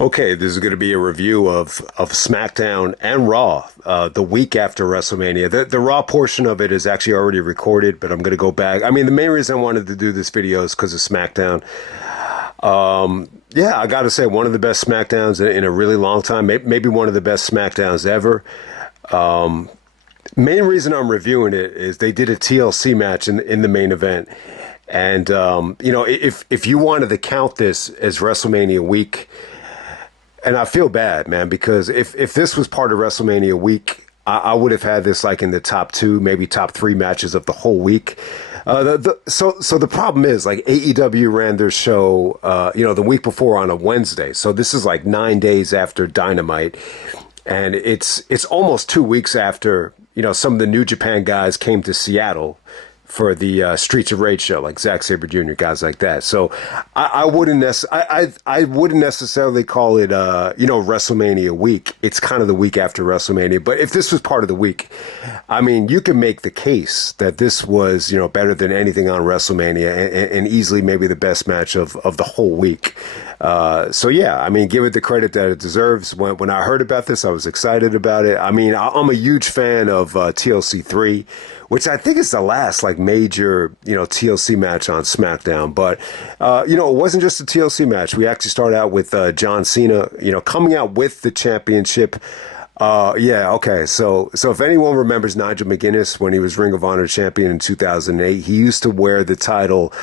Okay, this is going to be a review of SmackDown and Raw the week after WrestleMania. The Raw portion of it is actually already recorded, but I'm going to go back. I mean, the main reason I wanted to do this video is because of SmackDown. Yeah, I got to say, one of the best SmackDowns in a really long time, maybe one of the best SmackDowns ever. Main reason I'm reviewing it is they did a TLC match in the main event. And, you know, if you wanted to count this as WrestleMania week, and I feel bad, man, because if this was part of WrestleMania week, I would have had this like in the top two, maybe top three matches of the whole week. So the problem is, like, AEW ran their show, the week before on a Wednesday. So this is like 9 days after Dynamite, and it's almost 2 weeks after, some of the New Japan guys came to Seattle for the Streets of Rage show, like Zack Sabre Jr., guys like that. So I wouldn't necessarily call it WrestleMania week. It's kind of the week after WrestleMania. But if this was part of the week, I mean, you can make the case that this was better than anything on WrestleMania, and easily maybe the best match of the whole week. So yeah, I mean, give it the credit that it deserves. When I heard about this, I was excited about it. I mean, I'm a huge fan of TLC 3, which I think is the last like major, TLC match on SmackDown. But, it wasn't just a TLC match. We actually started out with John Cena, coming out with the championship. Yeah, okay. So if anyone remembers Nigel McGuinness when he was Ring of Honor champion in 2008, he used to wear the title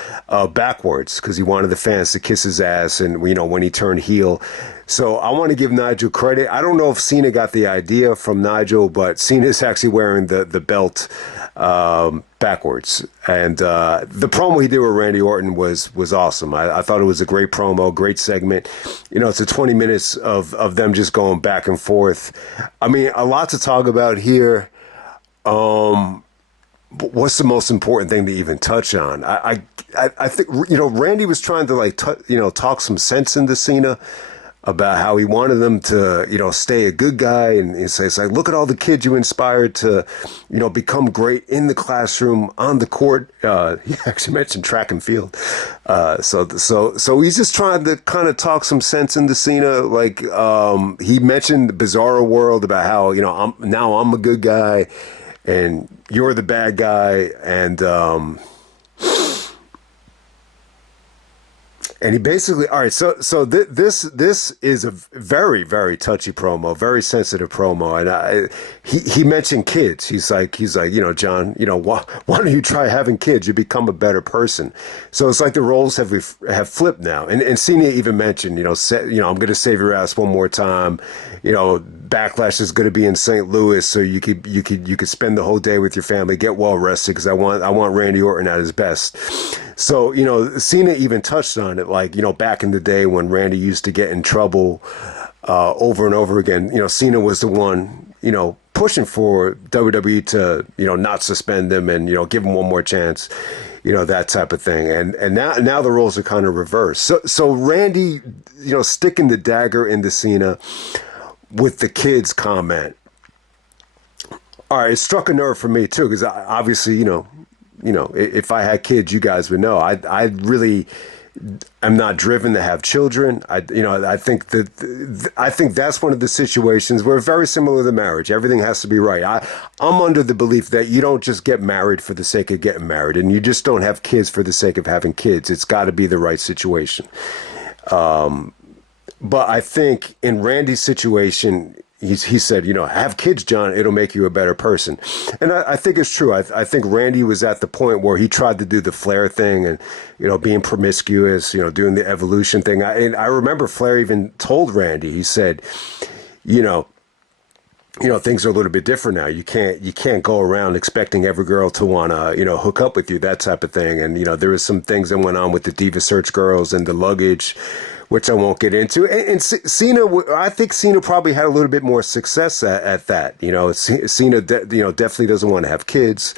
backwards because he wanted the fans to kiss his ass, and when he turned heel. So I want to give Nigel credit. I don't know if Cena got the idea from Nigel, but Cena's actually wearing the belt backwards. And the promo he did with Randy Orton was awesome. I thought it was a great promo, great segment. It's a 20 minutes of them just going back and forth. I mean, a lot to talk about here. But what's the most important thing to even touch on? I think, Randy was trying to talk some sense into Cena about how he wanted them to, stay a good guy. And it's like, look at all the kids you inspired to, become great in the classroom, on the court. He actually mentioned track and field. So he's just trying to kind of talk some sense into Cena. Like, he mentioned the Bizarro World about how, I'm a good guy and you're the bad guy. And he basically, all right. So this is a very, very touchy promo, very sensitive promo, and he mentioned kids. He's like, John, why don't you try having kids? You become a better person. So it's like the roles have flipped now. And Cena even mentioned, I'm going to save your ass one more time. Backlash is going to be in St. Louis, so you could spend the whole day with your family, get well rested, because I want Randy Orton at his best. So, Cena even touched on it, like, back in the day when Randy used to get in trouble over and over again, Cena was the one, pushing for WWE to, not suspend him and, give him one more chance, that type of thing. And now the roles are kind of reversed. So Randy, sticking the dagger into Cena with the kids comment. All right, it struck a nerve for me, too, because obviously, if I had kids, you guys would know. I really am not driven to have children. I think that's one of the situations where very similar to marriage. Everything has to be right. I'm under the belief that you don't just get married for the sake of getting married, and you just don't have kids for the sake of having kids. It's got to be the right situation. But I think in Randy's situation, he said, have kids, John, it'll make you a better person. And I think it's true. I think Randy was at the point where he tried to do the Flair thing and, being promiscuous, doing the evolution thing. And I remember Flair even told Randy, he said, things are a little bit different now. You can't go around expecting every girl to want to, hook up with you, that type of thing. And, there was some things that went on with the Diva Search girls and the luggage, which I won't get into. And Cena, I think Cena probably had a little bit more success at that. Cena, definitely doesn't want to have kids.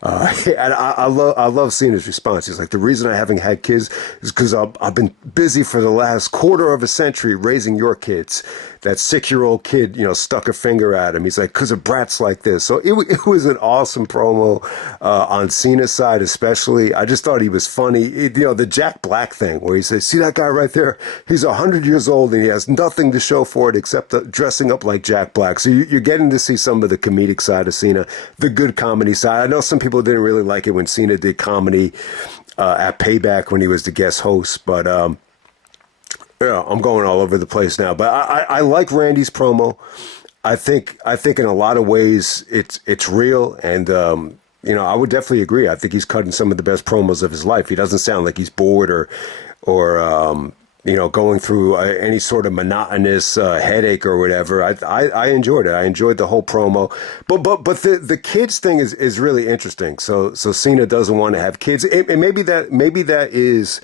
And I love Cena's response. He's like, the reason I haven't had kids is because I've been busy for the last quarter of a century raising your kids. That 6-year-old kid, stuck a finger at him. He's like, because of brats like this. So it was an awesome promo on Cena's side, especially. I just thought he was funny. The Jack Black thing where he says, see that guy right there? he's 100 years old and he has nothing to show for it except dressing up like Jack Black. So you're getting to see some of the comedic side of Cena, the good comedy side. I know some people didn't really like it when Cena did comedy at Payback when he was the guest host, but yeah, I'm going all over the place now. But I like Randy's promo. I think in a lot of ways it's real, and I would definitely agree. I think he's cutting some of the best promos of his life. He doesn't sound like he's bored or going through any sort of monotonous headache or whatever. I enjoyed it. I enjoyed the whole promo. But the kids thing is really interesting. So Cena doesn't want to have kids, and maybe that is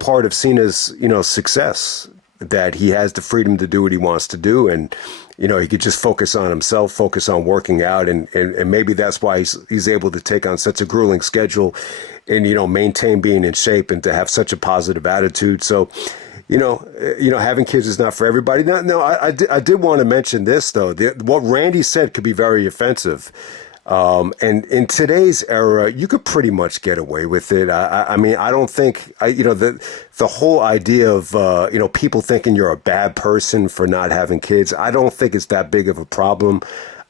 part of Cena's success, that he has the freedom to do what he wants to do, and he could just focus on himself, focus on working out, and maybe that's why he's able to take on such a grueling schedule and maintain being in shape and to have such a positive attitude. So having kids is not for everybody. No, I did want to mention this though. What Randy said could be very offensive. And in today's era, you could pretty much get away with it. I mean, I don't think, the whole idea of, people thinking you're a bad person for not having kids, I don't think it's that big of a problem.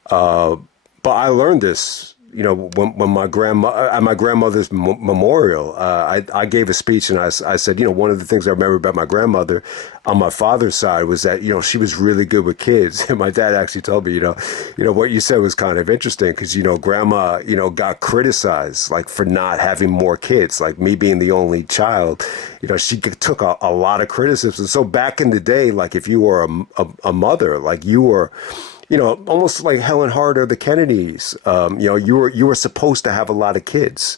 But I learned this, when my at my grandmother's memorial, I gave a speech and I said, one of the things I remember about my grandmother on my father's side was that, she was really good with kids. And my dad actually told me, what you said was kind of interesting because, grandma, got criticized like for not having more kids, like me being the only child. She took a lot of criticism. So back in the day, like if you were a mother, like you were, almost like Helen Hart or the Kennedys, you were supposed to have a lot of kids.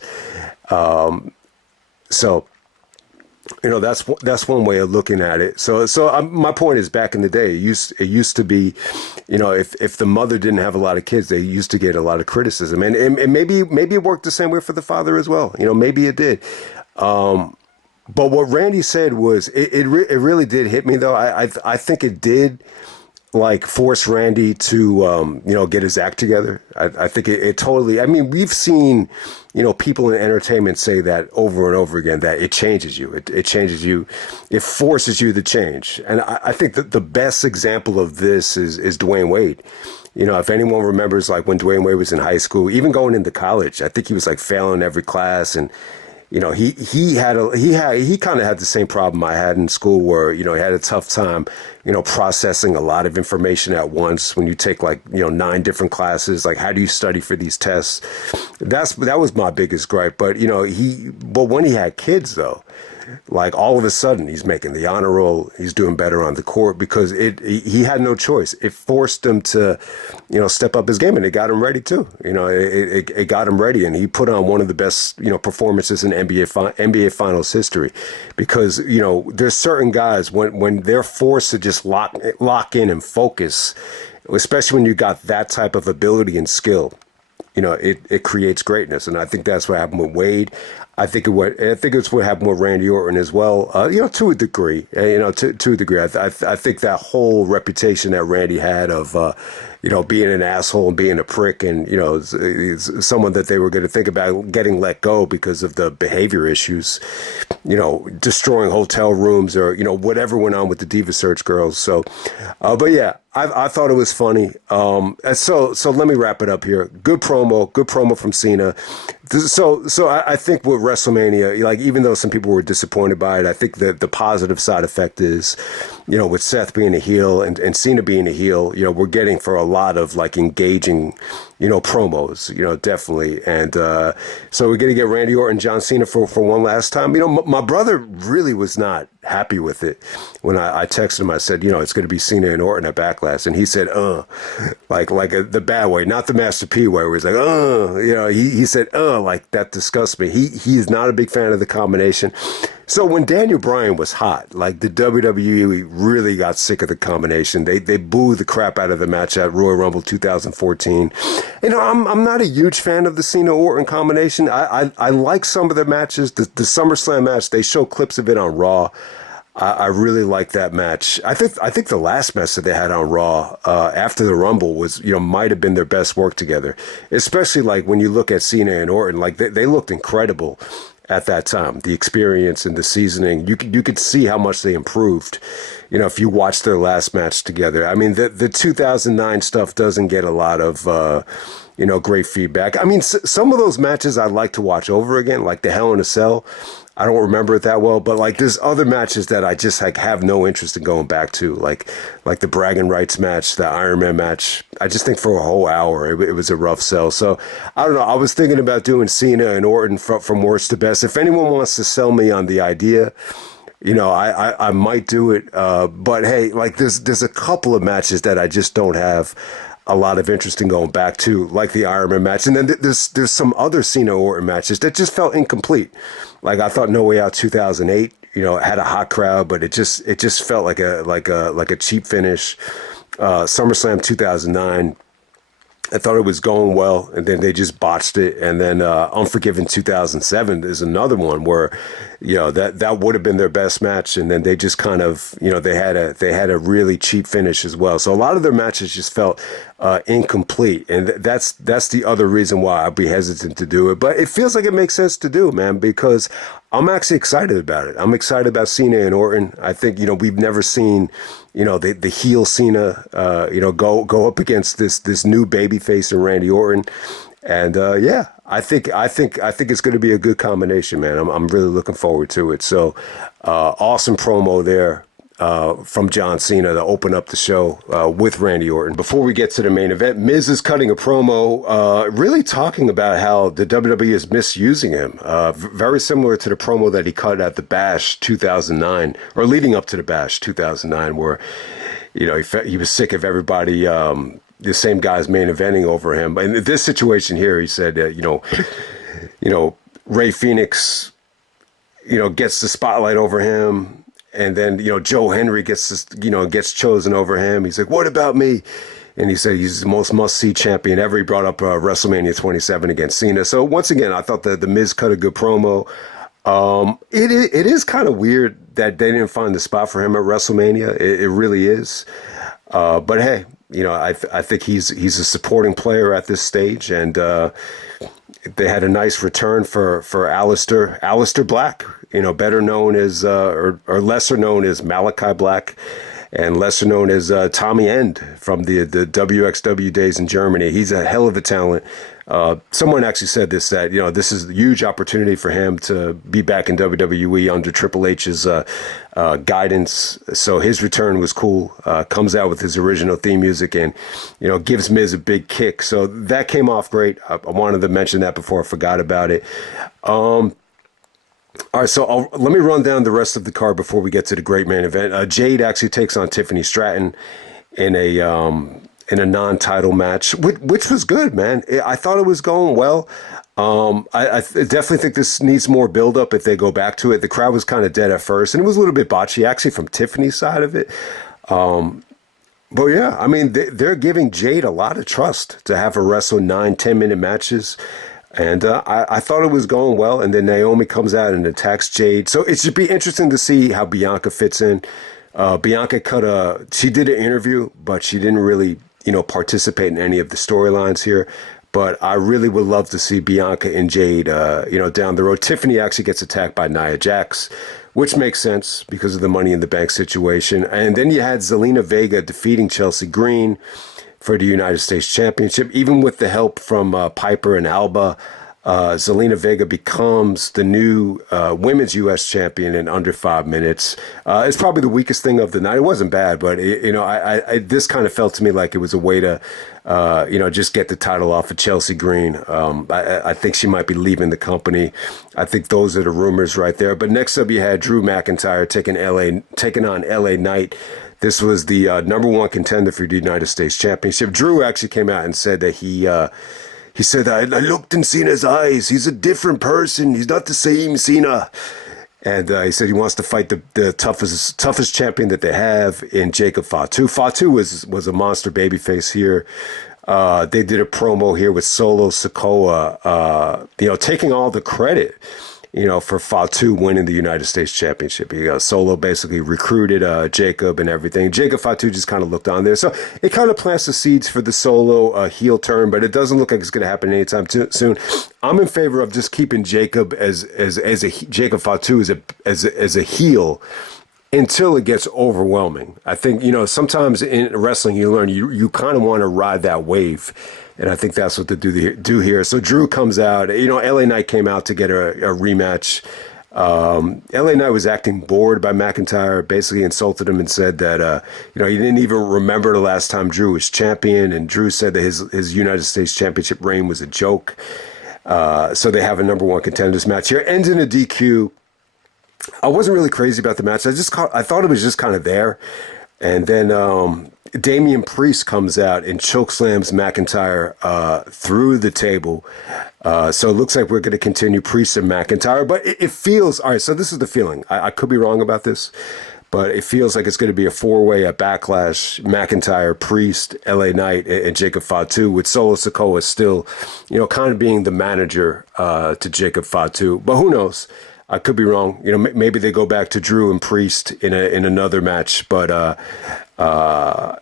So that's one way of looking at it. So my point is, back in the day, it used to be, if the mother didn't have a lot of kids, they used to get a lot of criticism, and maybe it worked the same way for the father as well. Maybe it did. But what Randy said was, it really did hit me though. I think it did, like, force Randy to, get his act together. I think it totally, I mean, we've seen, people in entertainment say that over and over again, that it changes you. It changes you. It forces you to change. And I think that the best example of this is Dwayne Wade. If anyone remembers, like, when Dwayne Wade was in high school, even going into college, I think he was like failing every class, and he kind of had the same problem I had in school, where, he had a tough time, processing a lot of information at once when you take 9 different classes. Like, how do you study for these tests? That was my biggest gripe. But, but when he had kids though, like, all of a sudden he's making the honor roll. He's doing better on the court because he had no choice. It forced him to, step up his game, and it got him ready too. It got him ready, and he put on one of the best, performances in NBA Finals history, because, there's certain guys when they're forced to just lock in and focus, especially when you got that type of ability and skill. It creates greatness, and I think that's what happened with Wade. I think it's what happened with Randy Orton as well. To a degree. To a degree. I think that whole reputation that Randy had of being an asshole and being a prick, and someone that they were going to think about getting let go because of the behavior issues, destroying hotel rooms, or whatever went on with the Diva Search girls. So, but yeah. I thought it was funny. So let me wrap it up here. Good promo from Cena. So I think with WrestleMania, like, even though some people were disappointed by it, I think that the positive side effect is, with Seth being a heel and Cena being a heel, we're getting for a lot of, like, engaging, promos, definitely. And so we're going to get Randy Orton, John Cena for one last time. My brother really was not happy with it when I texted him. I said, it's going to be Cena and Orton at Backlash, and he said, the bad way, not the Master P way, where he's like, he said, like, that disgusts me. He's not a big fan of the combination. So when Daniel Bryan was hot, like, the WWE really got sick of the combination. They booed the crap out of the match at Royal Rumble 2014. I'm not a huge fan of the Cena Orton combination. I like some of their matches. The SummerSlam match, they show clips of it on Raw. I really like that match. I think the last match that they had on Raw after the Rumble was, might have been their best work together. Especially, like, when you look at Cena and Orton, like, they looked incredible at that time. The experience and the seasoning, you could see how much they improved. You know, if you watch their last match together. I mean, the 2009 stuff doesn't get a lot of great feedback. I mean, some of those matches I'd like to watch over again, like the Hell in a Cell. I don't remember it that well, but like there's other matches that I just like have no interest in going back to, like the Bragging Rights match, the Iron Man match. I just think for a whole hour it was a rough sell. So I don't know. I was thinking about doing Cena and Orton from worst to best. If anyone wants to sell me on the idea, I might do it. But hey, like there's a couple of matches that I just don't have a lot of interest in going back to, like the Iron Man match. And then there's some other Cena Orton matches that just felt incomplete. Like I thought No Way Out 2008, had a hot crowd, but it just felt like a cheap finish. SummerSlam 2009, I thought it was going well, and then they just botched it. And then Unforgiven 2007 is another one where, that would have been their best match, and then they just kind of, they had a really cheap finish as well. So a lot of their matches just felt incomplete, and that's the other reason why I'd be hesitant to do it. But it feels like it makes sense to do, man, because I'm actually excited about it. I'm excited about Cena and Orton. I think we've never seen the heel Cena go up against this new babyface in Randy Orton, and I think it's going to be a good combination, man. I'm really looking forward to it. So awesome promo there from John Cena to open up the show with Randy Orton. Before we get to the main event, Miz is cutting a promo really talking about how the WWE is misusing him. Very similar to the promo that he cut at the Bash 2009, or leading up to the Bash 2009, where he was sick of everybody, the same guys main eventing over him. But in this situation here, he said Ray Phoenix gets the spotlight over him. And then, Joe Henry gets chosen over him. He's like, what about me? And he said he's the most must-see champion ever. He brought up WrestleMania 27 against Cena. So once again, I thought that the Miz cut a good promo. It is kind of weird that they didn't find the spot for him at WrestleMania. It really is. But hey, I think he's a supporting player at this stage, and they had a nice return for Aleister Black, better known as or lesser known as Malachi Black, and lesser known as Tommy End from the WXW days in Germany. He's a hell of a talent. Someone actually said this, that this is a huge opportunity for him to be back in WWE under Triple H's guidance. So his return was cool. Comes out with his original theme music and gives Miz a big kick. So that came off great. I wanted to mention that before I forgot about it. All right, so let me run down the rest of the card before we get to the great main event. Jade actually takes on Tiffany Stratton in a non-title match, which was good, man. I thought it was going well. I definitely think this needs more build-up if they go back to it. The crowd was kind of dead at first, and it was a little bit botchy, actually, from Tiffany's side of it. But yeah, I mean, they're giving Jade a lot of trust to have her wrestle 9-10-minute matches. And I thought it was going well. And then Naomi comes out and attacks Jade. So it should be interesting to see how Bianca fits in. Bianca she did an interview, but she didn't really, participate in any of the storylines here. But I really would love to see Bianca and Jade, down the road. Tiffany actually gets attacked by Nia Jax, which makes sense because of the Money in the Bank situation. And then you had Zelina Vega defeating Chelsea Green for the United States Championship. Even with the help from Piper and Alba, Zelina Vega becomes the new women's U.S. champion in under 5 minutes. It's probably the weakest thing of the night. It wasn't bad, but this kind of felt to me like it was a way to, just get the title off of Chelsea Green. I think she might be leaving the company. I think those are the rumors right there. But next up, you had Drew McIntyre taking on LA Knight. This was the number one contender for the United States Championship. Drew actually came out and said that he said, I looked in Cena's eyes. He's a different person. He's not the same Cena. And he said he wants to fight the toughest champion that they have in Jacob Fatu. Fatu was a monster babyface here. They did a promo here with Solo Sikoa, taking all the credit for Fatu winning the United States Championship. Solo basically recruited Jacob and everything. Jacob Fatu just kind of looked on there. So it kind of plants the seeds for the Solo heel turn, but it doesn't look like it's going to happen anytime soon. I'm in favor of just keeping Jacob as Jacob Fatu as a heel until it gets overwhelming. I think, sometimes in wrestling you learn you kind of want to ride that wave. And I think that's what they do here. So Drew comes out. LA Knight came out to get a rematch. LA Knight was acting bored by McIntyre, basically insulted him and said that, he didn't even remember the last time Drew was champion. And Drew said that his United States Championship reign was a joke. So they have a number one contenders match here. Ends in a DQ. I wasn't really crazy about the match. I thought it was just kind of there. And then Damian Priest comes out and chokeslams McIntyre through the table. So it looks like we're going to continue Priest and McIntyre. But it feels, all right, so this is the feeling. I could be wrong about this, but it feels like it's going to be a four-way at Backlash: McIntyre, Priest, LA Knight, and Jacob Fatu, with Solo Sikoa still, kind of being the manager to Jacob Fatu. But who knows? I could be wrong. Maybe they go back to Drew and Priest in another match, but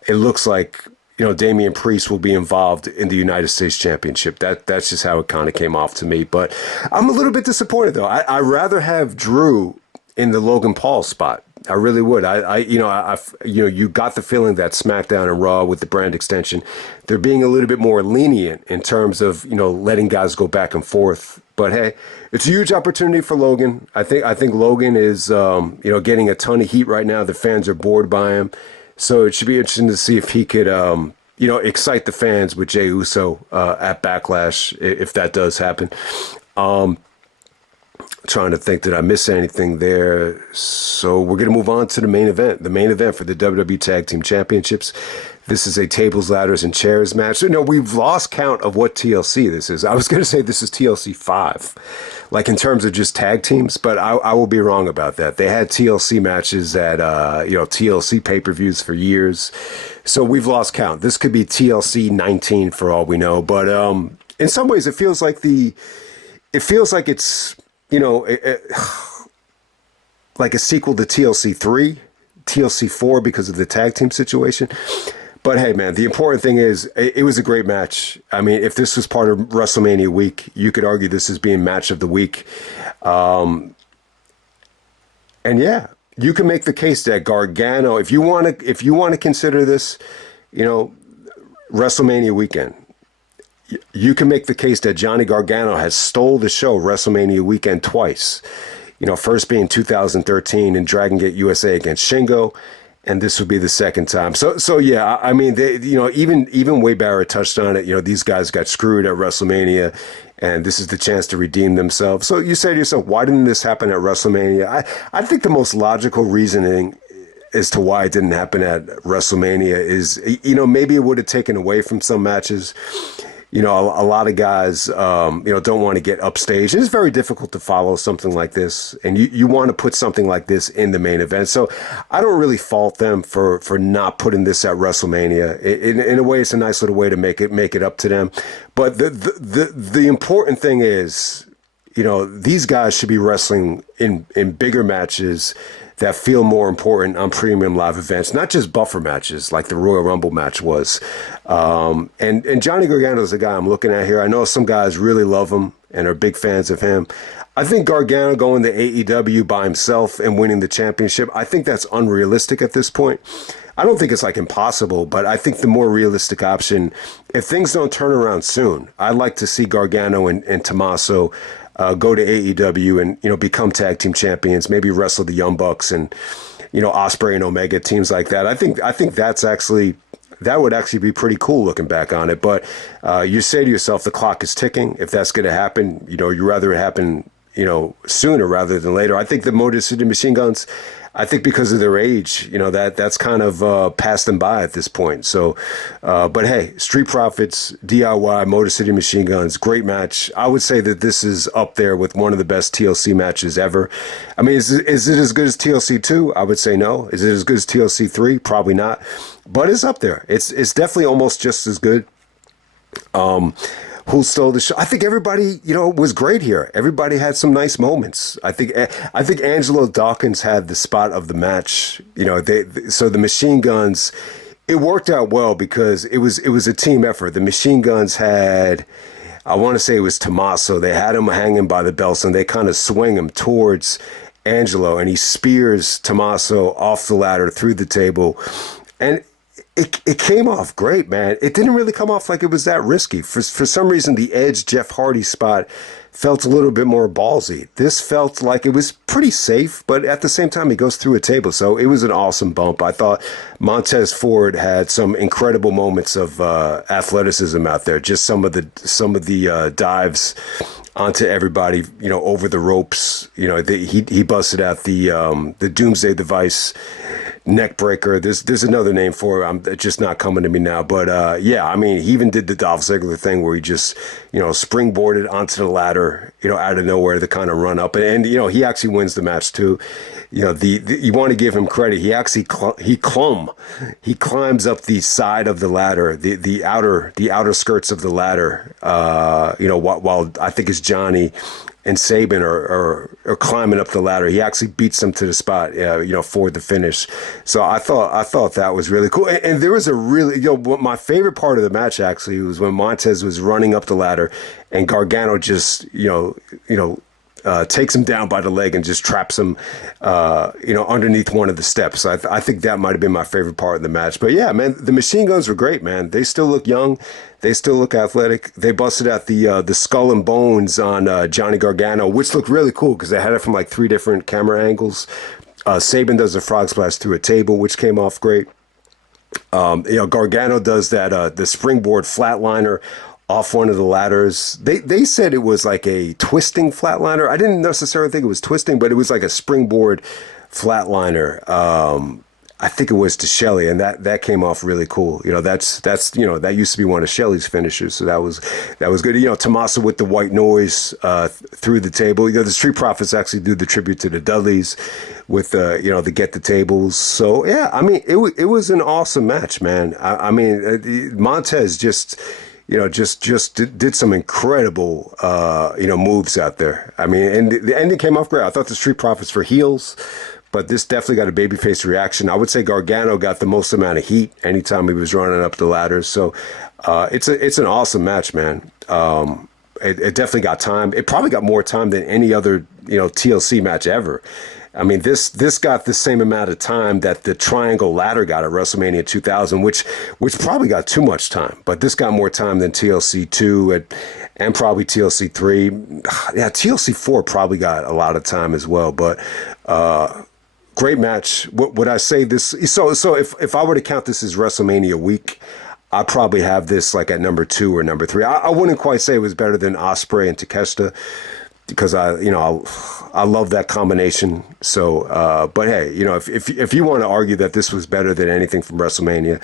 it looks like Damian Priest will be involved in the United States Championship. That's just how it kind of came off to me. But I'm a little bit disappointed though. I'd rather have Drew in the Logan Paul spot. I really would. You got the feeling that SmackDown and Raw with the brand extension, they're being a little bit more lenient in terms of letting guys go back and forth. But hey, it's a huge opportunity for Logan. I think Logan is getting a ton of heat right now. The fans are bored by him, so it should be interesting to see if he could excite the fans with Jey Uso at Backlash if that does happen. Trying to think, did I miss anything there? So we're going to move on to the main event. The main event for the WWE Tag Team Championships. This is a tables, ladders, and chairs match. So, we've lost count of what TLC this is. I was going to say this is TLC 5, like in terms of just tag teams, but I will be wrong about that. They had TLC matches at, TLC pay-per-views for years. So we've lost count. This could be TLC 19 for all we know. But in some ways, it feels like it's, like a sequel to TLC 3, TLC 4 because of the tag team situation. But hey, man, the important thing is it was a great match. I mean, if this was part of WrestleMania week, you could argue this is being match of the week. And yeah, you can make the case that Gargano, if you want to consider this, WrestleMania weekend, you can make the case that Johnny Gargano has stole the show WrestleMania weekend twice. First being 2013 in Dragon Gate USA against Shingo, and this would be the second time. So yeah, I mean, they, even Wade Barrett touched on it. These guys got screwed at WrestleMania, and this is the chance to redeem themselves. So you say to yourself, why didn't this happen at WrestleMania? I think the most logical reasoning as to why it didn't happen at WrestleMania is, maybe it would have taken away from some matches. A lot of guys, don't want to get upstaged. It's very difficult to follow something like this. And you want to put something like this in the main event. So I don't really fault them for not putting this at WrestleMania. In a way, it's a nice little way to make it up to them. But the important thing is, these guys should be wrestling in bigger matches that feel more important on premium live events, not just buffer matches like the Royal Rumble match was. And Johnny Gargano is the guy I'm looking at here. I know some guys really love him and are big fans of him. I think Gargano going to AEW by himself and winning the championship, I think that's unrealistic at this point. I don't think it's like impossible, but I think the more realistic option, if things don't turn around soon, I'd like to see Gargano and Tommaso go to AEW and, become tag team champions, maybe wrestle the Young Bucks and, Ospreay and Omega, teams like that. I think that would actually be pretty cool looking back on it. But you say to yourself, the clock is ticking. If that's going to happen, you'd rather it happen, sooner rather than later. I think the Motor City Machine Guns, I think because of their age, that's kind of passed them by at this point. So, but hey, Street Profits, DIY, Motor City Machine Guns, great match. I would say that this is up there with one of the best TLC matches ever. I mean, is it as good as TLC 2? I would say no. Is it as good as TLC 3? Probably not. But it's up there. It's definitely almost just as good. who stole the show. I think everybody, was great here. Everybody had some nice moments. I think Angelo Dawkins had the spot of the match. So the Machine Guns, it worked out well because it was a team effort. The Machine Guns had, I want to say it was Tommaso. They had him hanging by the belts and they kind of swing him towards Angelo, and he spears Tommaso off the ladder through the table, and it came off great, man. It didn't really come off like it was that risky. For some reason, the Edge Jeff Hardy spot felt a little bit more ballsy. This felt like it was pretty safe, but at the same time, he goes through a table, so it was an awesome bump. I thought Montez Ford had some incredible moments of athleticism out there. Just some of the dives onto everybody, over the ropes. He busted out the Doomsday Device neck breaker. There's another name for it. I'm just not coming to me now. But he even did the Dolph Ziggler thing where he just, springboarded onto the ladder, out of nowhere to kind of run up. And he actually wins the match too. You want to give him credit. He actually he climbs up the side of the ladder, the outer skirts of the ladder. While I think it's Johnny and Saban are climbing up the ladder. He actually beats them to the spot, for the finish. So I thought that was really cool. And there was a really, my favorite part of the match actually was when Montez was running up the ladder and Gargano just, takes him down by the leg and just traps him, underneath one of the steps. I think that might have been my favorite part of the match. But yeah, man, the Machine Guns were great, man. They still look young. They still look athletic. They busted out the skull and bones on Johnny Gargano, which looked really cool because they had it from like 3 different camera angles. Saban does a frog splash through a table, which came off great. Gargano does that the springboard flatliner off one of the ladders. They said it was like a twisting flatliner. I didn't necessarily think it was twisting, but it was like a springboard flatliner. I think it was to Shelley, and that came off really cool. That used to be one of Shelley's finishers, so that was good. Tommaso with the white noise through the table. The Street Profits actually do the tribute to the Dudleys with the get the tables. So yeah, it was an awesome match, man. Montez just did some incredible, moves out there. And the ending came off great. I thought the Street Profits were heels, but this definitely got a babyface reaction. I would say Gargano got the most amount of heat anytime he was running up the ladders. So it's an awesome match, man. It definitely got time. It probably got more time than any other, TLC match ever. This got the same amount of time that the Triangle Ladder got at WrestleMania 2000, which probably got too much time. But this got more time than TLC 2 and probably TLC 3. Yeah, TLC 4 probably got a lot of time as well. But great match. Would I say this? So if I were to count this as WrestleMania week, I'd probably have this like at number 2 or number 3. I wouldn't quite say it was better than Ospreay and Takeshita, because I love that combination. So, but hey, if you want to argue that this was better than anything from WrestleMania,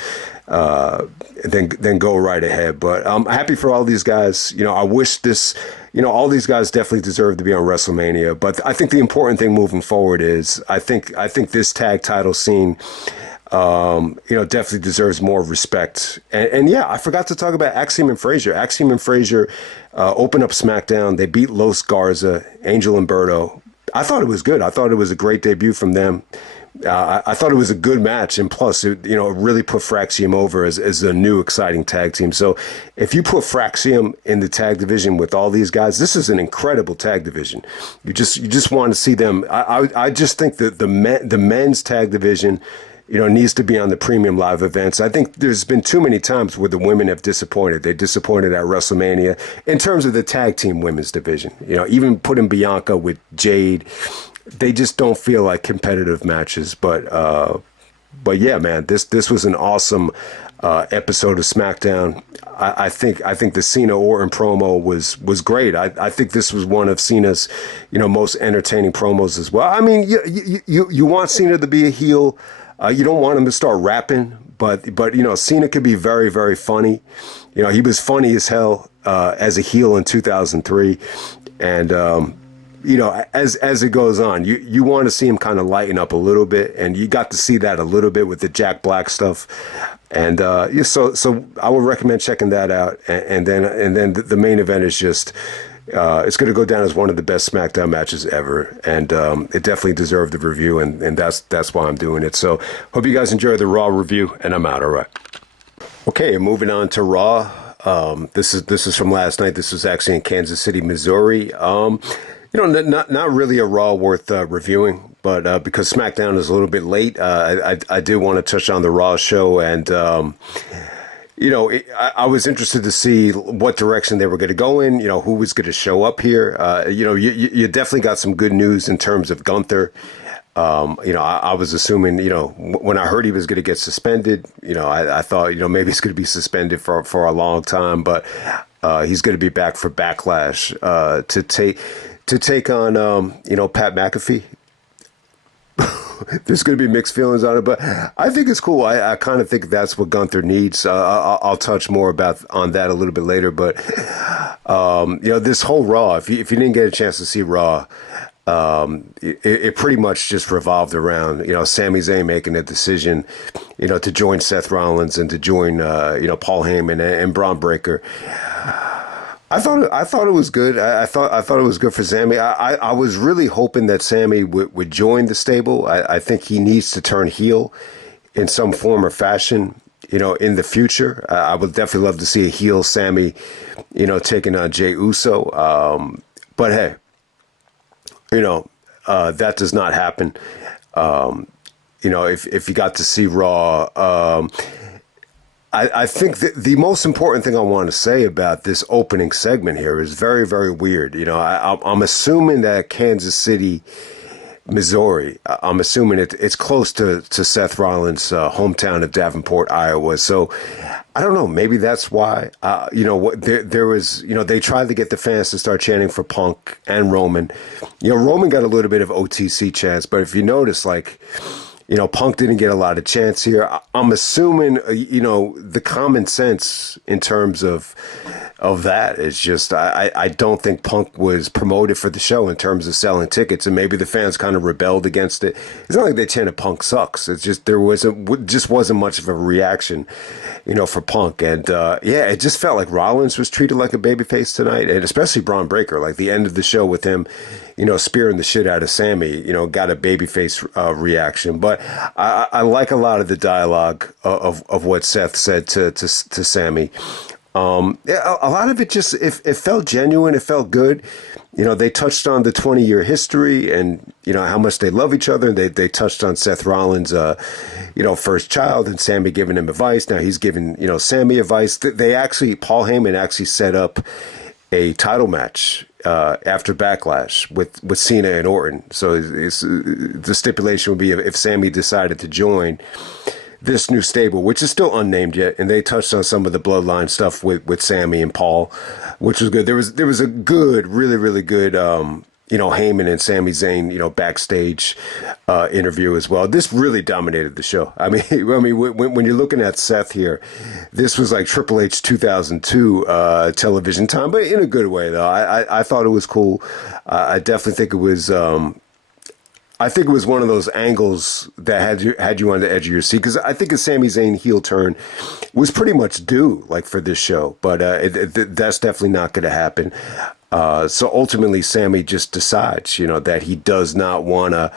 then go right ahead. But I'm happy for all these guys. I wish this, all these guys definitely deserve to be on WrestleMania. But I think the important thing moving forward is I think this tag title scene, definitely deserves more respect. And yeah, I forgot to talk about Axiom and Frazier. Axiom and Frazier open up SmackDown. They beat Los Garza, Angel and Berto. I thought it was good. I thought it was a great debut from them. I thought it was a good match, and plus, it really put Fraxiom over as a new exciting tag team. So, if you put Fraxiom in the tag division with all these guys, this is an incredible tag division. You just want to see them. I just think that the men's tag division, needs to be on the premium live events. I think there's been too many times where the women have disappointed. They disappointed at WrestleMania in terms of the tag team women's division. Even putting Bianca with Jade, they just don't feel like competitive matches. But yeah, man, this was an awesome episode of SmackDown. I think the Cena Orton promo was great. I think this was one of Cena's most entertaining promos as well. You want Cena to be a heel. You don't want him to start rapping, but Cena could be very, very funny. He was funny as hell as a heel in 2003, and as it goes on, you want to see him kind of lighten up a little bit, and you got to see that a little bit with the Jack Black stuff. And so I would recommend checking that out. And then the main event is just it's going to go down as one of the best SmackDown matches ever, and it definitely deserved the review, and that's why I'm doing it. So hope you guys enjoy the Raw review, and I'm out. All right. Okay, moving on to Raw. This is from last night. This was actually in Kansas City, Missouri. Not really a Raw worth reviewing, but because SmackDown is a little bit late, I did want to touch on the Raw show, and I was interested to see what direction they were going to go in. Who was going to show up here. You definitely got some good news in terms of Gunther. I was assuming, when I heard he was going to get suspended, I thought, maybe he's going to be suspended for a long time, but he's going to be back for Backlash to take on, Pat McAfee. There's going to be mixed feelings on it, but I think it's cool. I kind of think that's what Gunther needs. I'll touch more on that a little bit later, but this whole Raw, if you didn't get a chance to see Raw, it pretty much just revolved around, Sami Zayn making a decision, to join Seth Rollins and to join, Paul Heyman and Bron Breakker. I thought it was good. I thought it was good for Sami. I was really hoping that Sami would join the stable. I think he needs to turn heel in some form or fashion, in the future. I would definitely love to see a heel Sami, taking on Jey Uso. But hey, that does not happen. If you got to see Raw, I think the most important thing I want to say about this opening segment here is very, very weird. I'm assuming that Kansas City, Missouri, I'm assuming it's close to Seth Rollins' hometown of Davenport, Iowa. So I don't know. Maybe that's why. There was. They tried to get the fans to start chanting for Punk and Roman. Roman got a little bit of OTC chants, but if you notice, Punk didn't get a lot of chance here. I'm assuming, the common sense in terms of that is just, I don't think Punk was promoted for the show in terms of selling tickets, and maybe the fans kind of rebelled against it. It's not like they chanted Punk sucks. It's just wasn't much of a reaction, for Punk. And it just felt like Rollins was treated like a babyface tonight, and especially Bron Breakker. Like the end of the show with him, spearing the shit out of Sami, got a babyface reaction. But I like a lot of the dialogue of what Seth said to Sami. A lot of it just, it felt genuine. It felt good. They touched on the 20-year history and, how much they love each other. And they touched on Seth Rollins, first child, and Sami giving him advice. Now he's giving, Sami advice. Paul Heyman actually set up a title match after Backlash with Cena and Orton. So the stipulation would be if Sami decided to join this new stable, which is still unnamed yet, and they touched on some of the bloodline stuff with Sami and Paul, which was good. There was a good, really, really good Heyman and Sami Zayn, backstage interview as well. This really dominated the show. I mean, when you're looking at Seth here, this was like Triple H 2002 television time, but in a good way though. I thought it was cool. I definitely think it was. I think it was one of those angles that had you on the edge of your seat, because I think a Sami Zayn heel turn was pretty much due, for this show, but that's definitely not going to happen. So ultimately, Sami just decides, that he does not want to,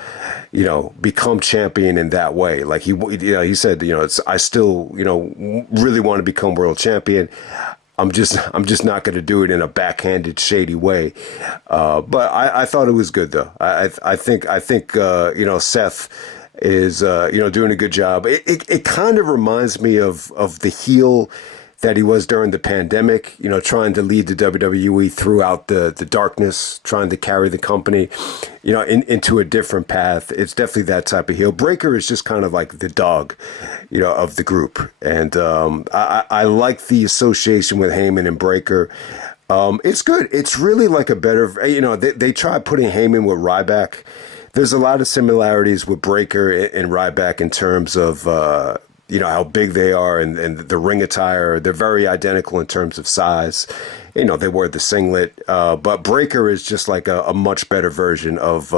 become champion in that way. Like he said, I still, really want to become world champion. I'm just not going to do it in a backhanded, shady way. But I thought it was good though. I think Seth is doing a good job. It kind of reminds me of the heel that he was during the pandemic, trying to lead the WWE throughout the darkness, trying to carry the company, into a different path. It's definitely that type of heel. Breakker is just kind of like the dog, of the group. And I like the association with Heyman and Breakker. It's good. It's really like a better, they tried putting Heyman with Ryback. There's a lot of similarities with Breakker and Ryback in terms of, how big they are and the ring attire. They're very identical in terms of size. They wear the singlet, but Breakker is just like a much better version of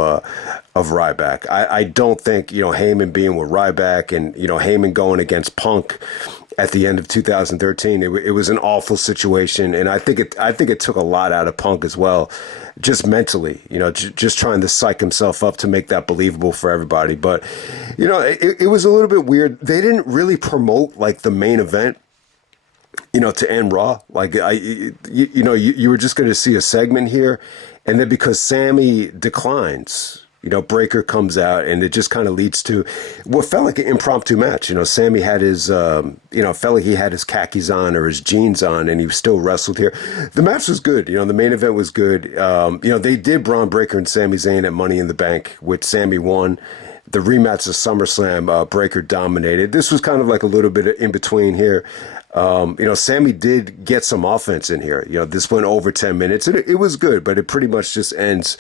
Ryback. I don't think, Heyman being with Ryback and, Heyman going against Punk at the end of 2013, it was an awful situation. And I think it took a lot out of Punk as well, just mentally, just trying to psych himself up to make that believable for everybody. But, it was a little bit weird. They didn't really promote like the main event, to end Raw. Like you were just going to see a segment here. And then because Sami declines, Breakker comes out, and it just kind of leads to what felt like an impromptu match. Sami had his, felt like he had his khakis on or his jeans on, and he still wrestled here. The match was good. The main event was good. They did Braun Breaker and Sami Zayn at Money in the Bank, which Sami won. The rematch of SummerSlam, Breakker dominated. This was kind of like a little bit in between here. Sami did get some offense in here. This went over 10 minutes, and it was good, but it pretty much just ends,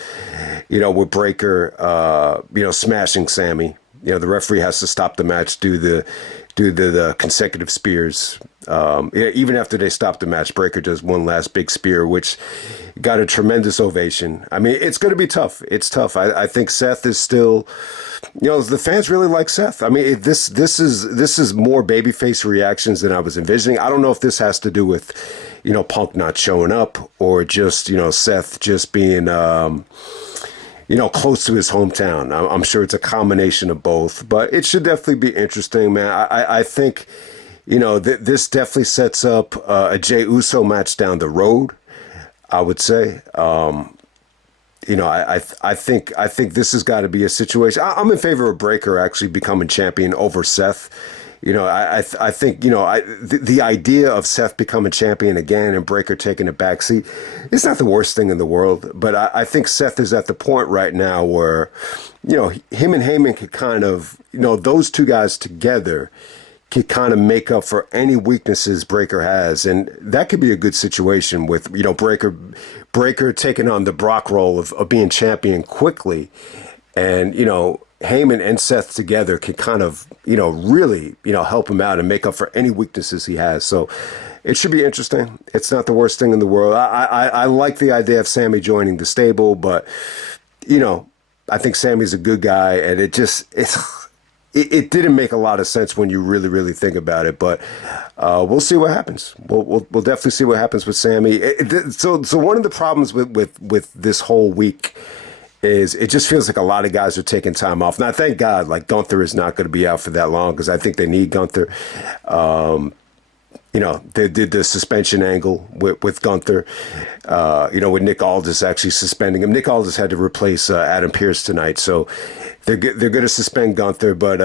with Breakker, smashing Sami. The referee has to stop the match, do the consecutive spears. Even after they stop the match, Breakker does one last big spear, which got a tremendous ovation. I mean, it's going to be tough. It's tough. I think Seth is still, the fans really like Seth. I mean, this is more babyface reactions than I was envisioning. I don't know if this has to do with, Punk not showing up or just, Seth just being, close to his hometown. I'm sure it's a combination of both, but it should definitely be interesting, man. I think, this definitely sets up a Jey Uso match down the road, I would say. I think this has got to be a situation. I'm in favor of Breakker actually becoming champion over Seth. I think, the idea of Seth becoming champion again and Breakker taking a backseat, it's not the worst thing in the world. But I think Seth is at the point right now where, him and Heyman could kind of, those two guys together could kind of make up for any weaknesses Breakker has. And that could be a good situation with, Breakker taking on the Brock role of being champion quickly. And, Heyman and Seth together can kind of, really, help him out and make up for any weaknesses he has. So it should be interesting. It's not the worst thing in the world. I like the idea of Sami joining the stable, but, I think Sami's a good guy, and it didn't make a lot of sense when you really, really think about it. But we'll see what happens. We'll definitely see what happens with Sami. So one of the problems with this whole week is it just feels like a lot of guys are taking time off. Now, thank God, like Gunther is not going to be out for that long because I think they need Gunther. They did the suspension angle with Gunther, with Nick Aldis actually suspending him. Nick Aldis had to replace Adam Pearce tonight, so they're going to suspend Gunther. But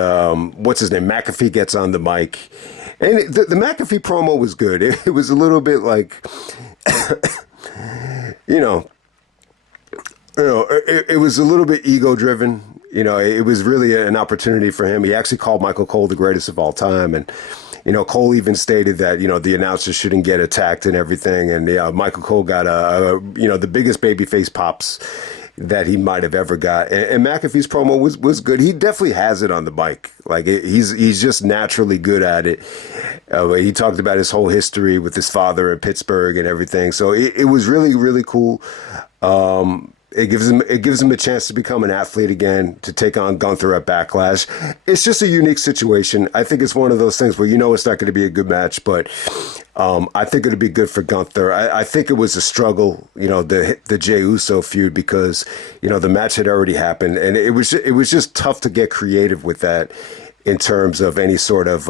what's his name? McAfee gets on the mic. And the McAfee promo was good. It was a little bit like, it was a little bit ego-driven. It was really an opportunity for him. He actually called Michael Cole the greatest of all time. And, Cole even stated that, the announcers shouldn't get attacked and everything. And Michael Cole got, the biggest babyface pops that he might have ever got. And McAfee's promo was good. He definitely has it on the mic. Like, he's just naturally good at it. He talked about his whole history with his father in Pittsburgh and everything. So it was really, really cool. It gives him a chance to become an athlete again, to take on Gunther at Backlash. It's just a unique situation. I think it's one of those things where it's not going to be a good match, but I think it'll be good for Gunther. I think it was a struggle, the Jey Uso feud, because the match had already happened, and it was just tough to get creative with that in terms of any sort of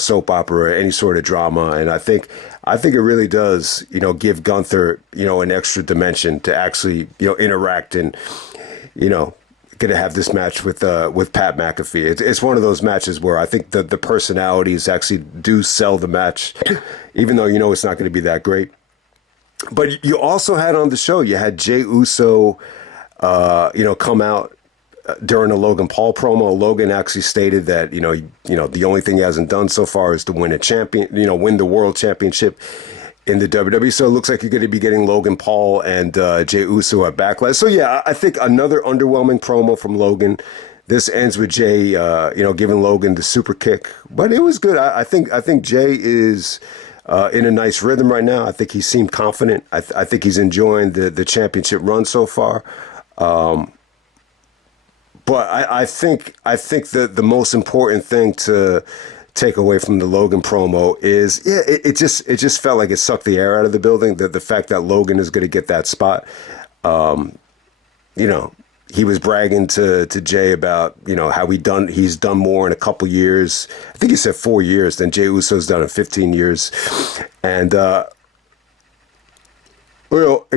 soap opera or any sort of drama. And I think it really does give Gunther an extra dimension to actually interact and going to have this match with Pat McAfee. It's one of those matches where I think the personalities actually do sell the match, even though it's not going to be that great. But you also had on the show, you had Jey Uso come out during a Logan Paul promo. Logan actually stated that the only thing he hasn't done so far is to win win the world championship in the WWE. So it looks like you're going to be getting Logan Paul and Jey Uso at Backlash. So yeah, I think another underwhelming promo from Logan. this ends with Jay, giving Logan the super kick. But it was good. I think Jay is in a nice rhythm right now. I think he seemed confident. I think he's enjoying the championship run so far. But I think that the most important thing to take away from the Logan promo is, it just felt like it sucked the air out of the building. The fact that Logan is going to get that spot. He was bragging to Jay about, how he's done more in a couple years. I think he said 4 years than Jey Uso's done in 15 years. And, it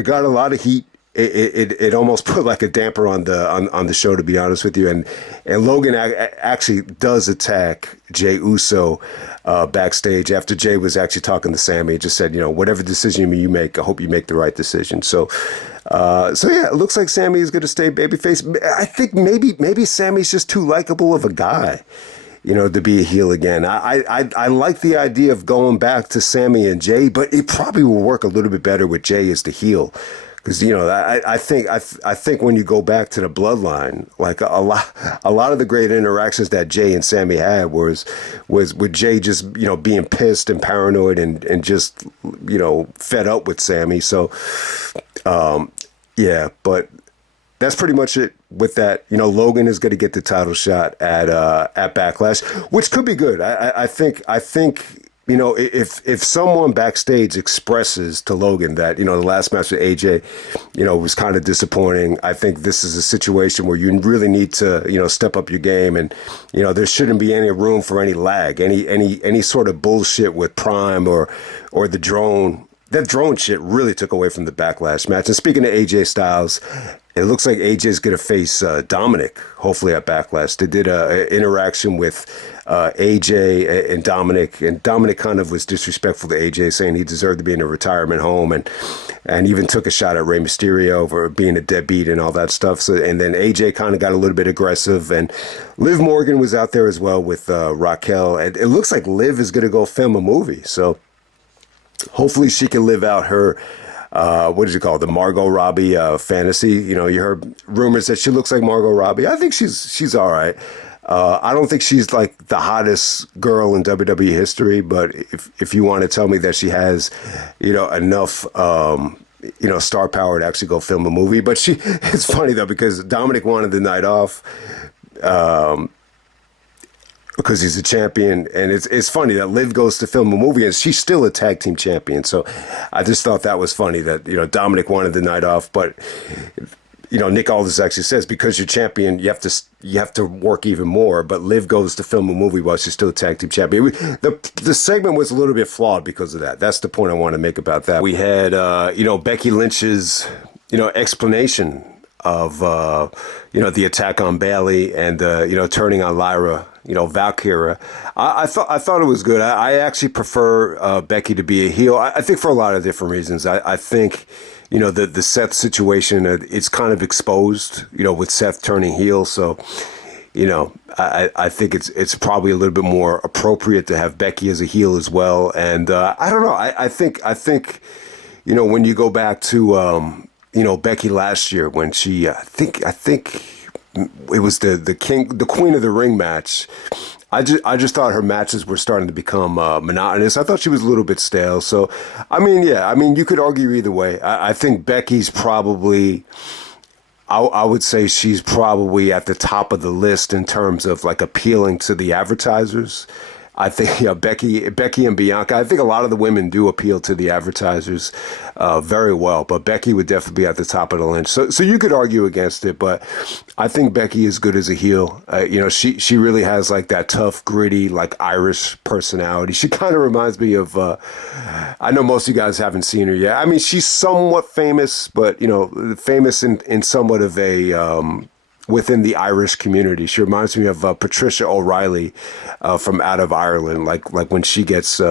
got a lot of heat. It almost put like a damper on the show, to be honest with you. And Logan actually does attack Jey Uso backstage after Jay was actually talking to Sami. He just said, whatever decision you make, I hope you make the right decision. So it looks like Sami is going to stay babyface. I think maybe Sami's just too likable of a guy, to be a heel again. I like the idea of going back to Sami and Jay, but it probably will work a little bit better with Jay as the heel. Because I think when you go back to the bloodline, like a lot of the great interactions that Jay and Sami had was with Jay just being pissed and paranoid and just fed up with Sami. So but that's pretty much it with that. Logan is going to get the title shot at Backlash, which could be good. I think. If someone backstage expresses to Logan that, the last match with AJ, was kind of disappointing, I think this is a situation where you really need to, step up your game. And, there shouldn't be any room for any lag, any sort of bullshit with Prime or the drone. That drone shit really took away from the Backlash match. And speaking of AJ Styles, it looks like AJ's going to face Dominic, hopefully at Backlash. They did an interaction with AJ and Dominic kind of was disrespectful to AJ, saying he deserved to be in a retirement home, and even took a shot at Rey Mysterio for being a deadbeat and all that stuff. So, and then AJ kind of got a little bit aggressive, and Liv Morgan was out there as well with Raquel. And it looks like Liv is going to go film a movie, so hopefully she can live out her what did you call it? The Margot Robbie fantasy. You heard rumors that she looks like Margot Robbie. I think she's all right. I don't think she's like the hottest girl in WWE history, but if you want to tell me that she has, enough, star power to actually go film a movie. But it's funny though, because Dominic wanted the night off. Because he's a champion, and it's funny that Liv goes to film a movie and she's still a tag team champion. So I just thought that was funny that Dominic wanted the night off, but Nick Aldis actually says because you're champion you have to work even more. But Liv goes to film a movie while she's still a tag team champion. The segment was a little bit flawed because of that. That's the point I want to make about that. We had Becky Lynch's explanation of the attack on Bayley and turning on Lyra. Valkyria. I thought it was good. I actually prefer Becky to be a heel. I think for a lot of different reasons. I think, the Seth situation, it's kind of exposed, with Seth turning heel. So, I think it's probably a little bit more appropriate to have Becky as a heel as well. And I don't know. I think when you go back to Becky last year when she I think it was the Queen of the Ring match. I just thought her matches were starting to become monotonous. I thought she was a little bit stale. So, you could argue either way. I think Becky's probably, I would say she's probably at the top of the list in terms of like appealing to the advertisers. I think Becky and Bianca, I think a lot of the women do appeal to the advertisers very well, but Becky would definitely be at the top of the list. So you could argue against it, but I think Becky is good as a heel. She really has like that tough, gritty, like Irish personality. She kind of reminds me of, I know most of you guys haven't seen her yet. I mean, she's somewhat famous, but, famous in somewhat of a, within the Irish community. She reminds me of Patricia O'Reilly from out of Ireland, like when she gets,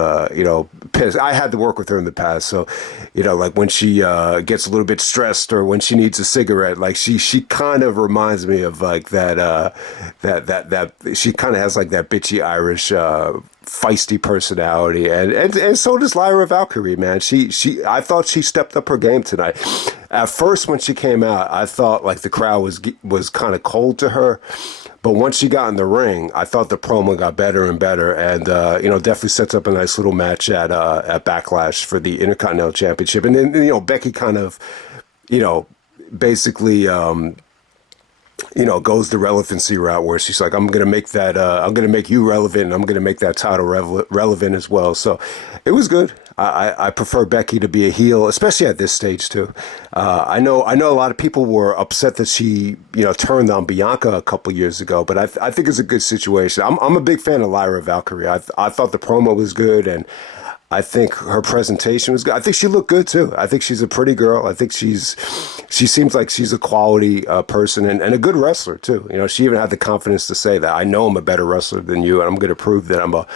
pissed. I had to work with her in the past. So, like when she gets a little bit stressed or when she needs a cigarette, like she kind of reminds me of like that she kind of has like that bitchy Irish, feisty personality, and so does Lyra Valkyrie, man. I thought she stepped up her game tonight. At first, when she came out, I thought like the crowd was kind of cold to her, But once she got in the ring, I thought the promo got better and better, and definitely sets up a nice little match at Backlash for the Intercontinental Championship. And then Becky kind of basically goes the relevancy route where she's like, I'm going to make you relevant, and I'm going to make that title relevant as well. So it was good. I prefer Becky to be a heel, especially at this stage too. I know a lot of people were upset that she, turned on Bianca a couple years ago, but I think it's a good situation. I'm a big fan of Lyra Valkyrie. I thought the promo was good, and I think her presentation was good. I think she looked good too. I think she's a pretty girl. I think she seems like she's a quality person and a good wrestler too. She even had the confidence to say that I know I'm a better wrestler than you, and I'm going to prove that I'm a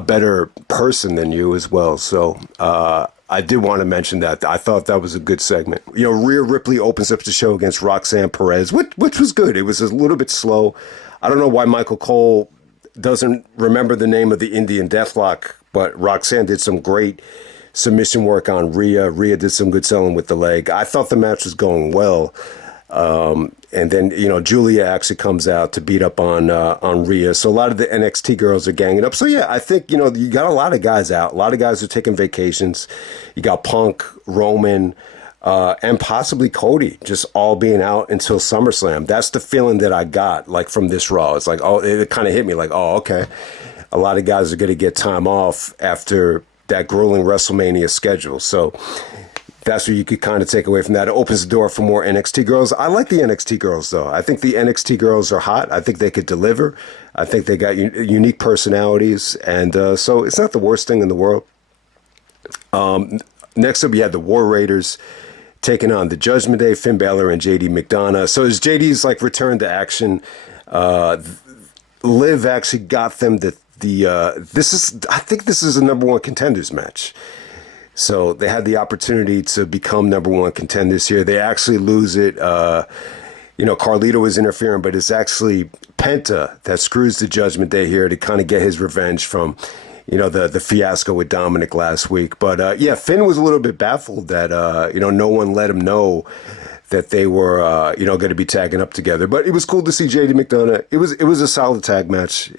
better person than you as well. So I did want to mention that. I thought that was a good segment. Rhea Ripley opens up the show against Roxanne Perez, which was good. It was a little bit slow. I don't know why Michael Cole doesn't remember the name of the Indian Deathlock, but Roxanne did some great submission work on Rhea. Rhea did some good selling with the leg. I thought the match was going well. And then, Julia actually comes out to beat up on Rhea. So a lot of the NXT girls are ganging up. So, yeah, I think, you got a lot of guys out. A lot of guys are taking vacations. You got Punk, Roman, and possibly Cody just all being out until SummerSlam. That's the feeling that I got, like, from this Raw. It's like, it kind of hit me like, okay. A lot of guys are going to get time off after that grueling WrestleMania schedule. So that's what you could kind of take away from that. It opens the door for more NXT girls. I like the NXT girls, though. I think the NXT girls are hot. I think they could deliver. I think they got unique personalities. And so it's not the worst thing in the world. Next up, we had the War Raiders taking on the Judgment Day, Finn Balor and Jade McDonaugh. So as JD's return to action, Liv actually got them I think this is a number one contenders match. So they had the opportunity to become number one contenders here. They actually lose it. Carlito was interfering, but it's actually Penta that screws the Judgment Day here to kind of get his revenge from, the fiasco with Dominic last week. But Finn was a little bit baffled that, no one let him know that they were, going to be tagging up together. But it was cool to see JD McDonough. It was a solid tag match.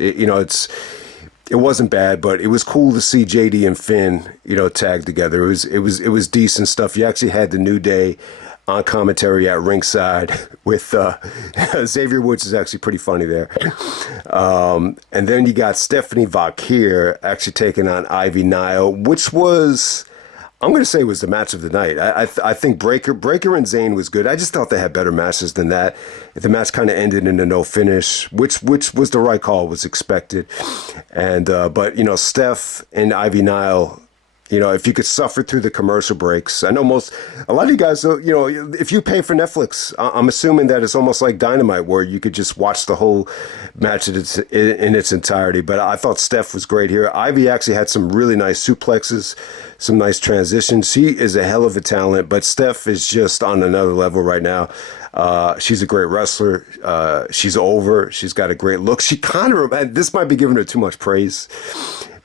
It wasn't bad, but it was cool to see JD and Finn, tag together. It was decent stuff. You actually had the New Day on commentary at ringside with Xavier Woods is actually pretty funny there. And then you got Stephanie Vakir actually taking on Ivy Nile, which was, I'm going to say, was the match of the night. I think Breaker and Zayn was good. I just thought they had better matches than that. The match kind of ended in a no finish, which was the right call, was expected. And but Steph and Ivy Nile, if you could suffer through the commercial breaks. I know a lot of you guys, if you pay for Netflix, I'm assuming that it's almost like Dynamite, where you could just watch the whole match in its entirety. But I thought Steph was great here. Ivy actually had some really nice suplexes, some nice transitions. She is a hell of a talent, but Steph is just on another level right now. She's a great wrestler. She's over. She's got a great look. She kind of, this might be giving her too much praise,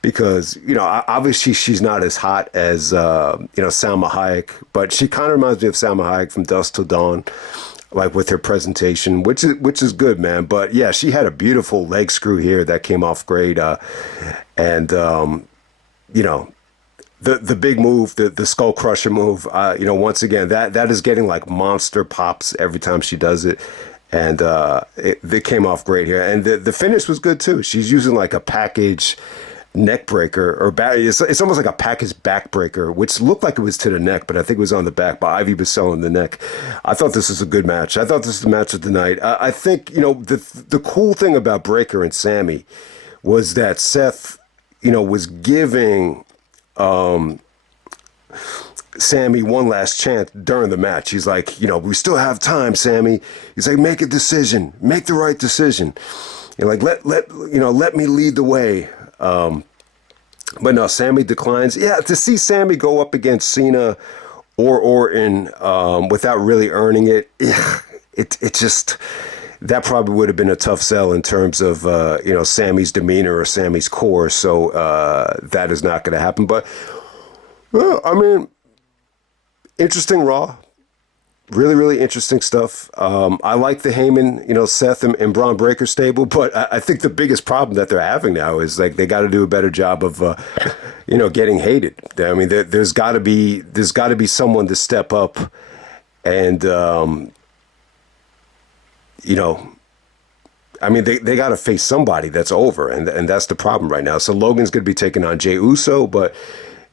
because, obviously she's not as hot as, Salma Hayek, but she kind of reminds me of Salma Hayek from Dusk Till Dawn, with her presentation, which is good, man. But yeah, she had a beautiful leg screw here that came off great. The big move, the skull crusher move, once again, that is getting monster pops every time she does it. And they came off great here. And the finish was good too. She's using a package neck breaker, or it's almost like a package back breaker, which looked like it was to the neck, but I think it was on the back, but Ivy was selling the neck. I thought this was a good match. I thought this was the match of the night. I think, the cool thing about Breaker and Sami was that Seth, was giving Sami one last chance during the match. He's like, we still have time, Sami. He's like, make a decision, make the right decision. Let me lead the way. But no, Sami declines. Yeah, to see Sami go up against Cena or Orton without really earning it, it just, that probably would have been a tough sell in terms of Sami's demeanor or Sami's core. So that is not going to happen. But interesting Raw. Really, really interesting stuff. I like the Heyman, Seth and Braun Breaker stable, but I think the biggest problem that they're having now is like they got to do a better job of, getting hated. I mean, there's got to be someone to step up and, I mean, they got to face somebody that's over, and that's the problem right now. So Logan's going to be taking on Jey Uso, but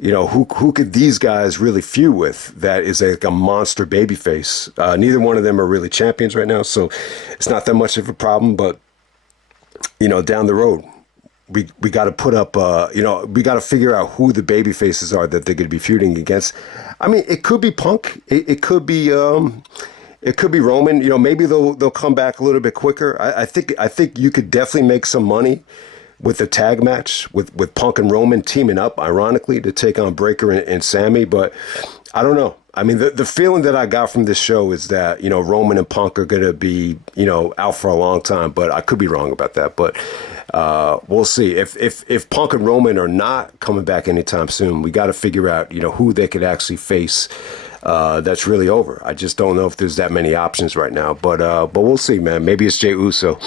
who could these guys really feud with that is like a monster babyface? Neither one of them are really champions right now, so it's not that much of a problem. But down the road, we got to put up, we got to figure out who the baby faces are that they're going to be feuding against. I mean, it could be Punk. It could be, it could be Roman. Maybe they'll come back a little bit quicker. I think you could definitely make some money with a tag match with Punk and Roman teaming up, ironically, to take on Breaker and Sami. But I don't know. I mean, the feeling that I got from this show is that, Roman and Punk are going to be, out for a long time. But I could be wrong about that. But we'll see. If Punk and Roman are not coming back anytime soon, we got to figure out, who they could actually face that's really over. I just don't know if there's that many options right now. But we'll see, man. Maybe it's Jey Uso.